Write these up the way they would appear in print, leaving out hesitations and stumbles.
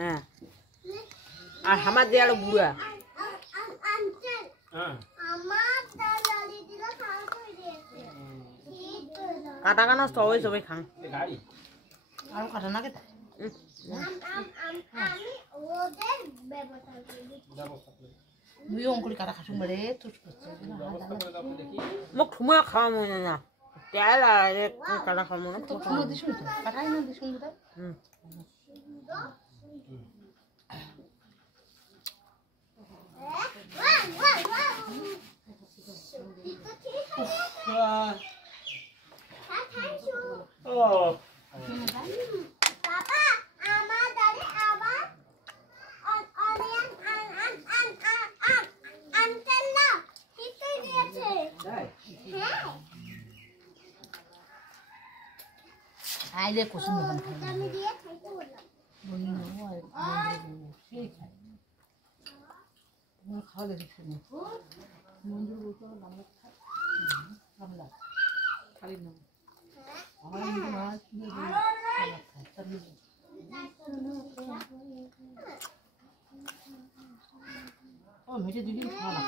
হ্যাঁ আর আমার দিয়ে আরো বুড়া কাটা কানা সবাই সবাই খান আর কাটা না খেতে দুই অঙ্কুরি কাটা খাসুন বেড়ে তুষ করছে মোক ঠুমা খাওয়া মনে না তেল আর কাটা খাওয়া মনে তো ঠুমা দিস তো কাটাই না দিস বোধহয় আইলে কুসুম দোকান খাওয়া দেখছি মঞ্জুর বলতে খালি না আমার মাছ ও মেটে দুদিন খাওয়া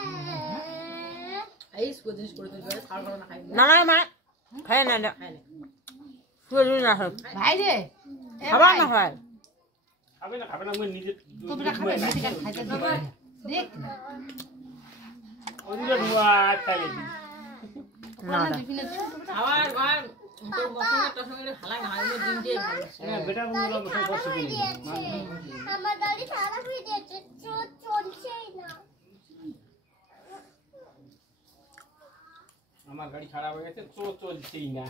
এই সুন্দর জিনিস করে দিতে খাওয়া না খাই না না মা খাই না খাই না সুন্দর না ভাই রে খাবা না ভাই খাবে না মই নিজে তোমরা খাবে নিজে খাইতে দিবা দেখ ওদিকে দুয়া খাইলে না আবার ভাই তোর মশলাটা সঙ্গে হালা না আমি দিন দিয়ে হ্যাঁ বেটা গুলো মশলা করছে আমার দাদি সারা হয়ে যাচ্ছে চলছেই না আমার গাড়ি খারাপ হয়ে গেছে চলছেই না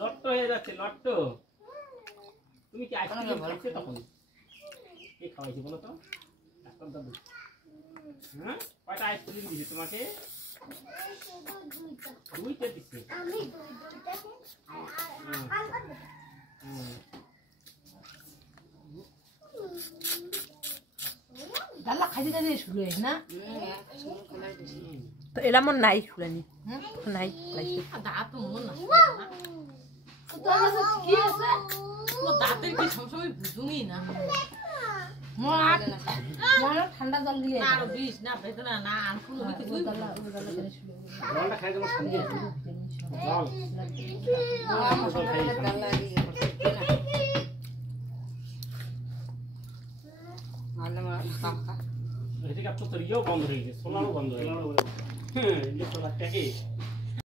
লট্ট হয়ে যাচ্ছে লট্ট তুমি কি আইসক্রিম খাইছো তখন কে খাওয়াইছে বলো তো ডাক্তার দাদু হ্যাঁ কয়টা আইসক্রিম দিয়েছে তোমাকে দুইটা দিচ্ছে আমি গালা খাইতে যাবে শুলে না তো এলা মন নাই শুলেনি নাই লাইছে দাঁত মন না তো আছে কি আছে ও দাঁতের কি সমস্যা বুঝুনি না মন ঠান্ডা জল দিয়ে না আর বিষ না বেদনা না আর কোনো হইতে কই গালা জিনিস জলটা খাই দেব শান্তি জল জল খাই গালা দিয়ে আলে মা কাকা এদিকে আপনি তো রিও বন্ধ হয়ে গেছে সোনারও বন্ধ হয়ে গেছে হ্যাঁ এই তো লাগটা কি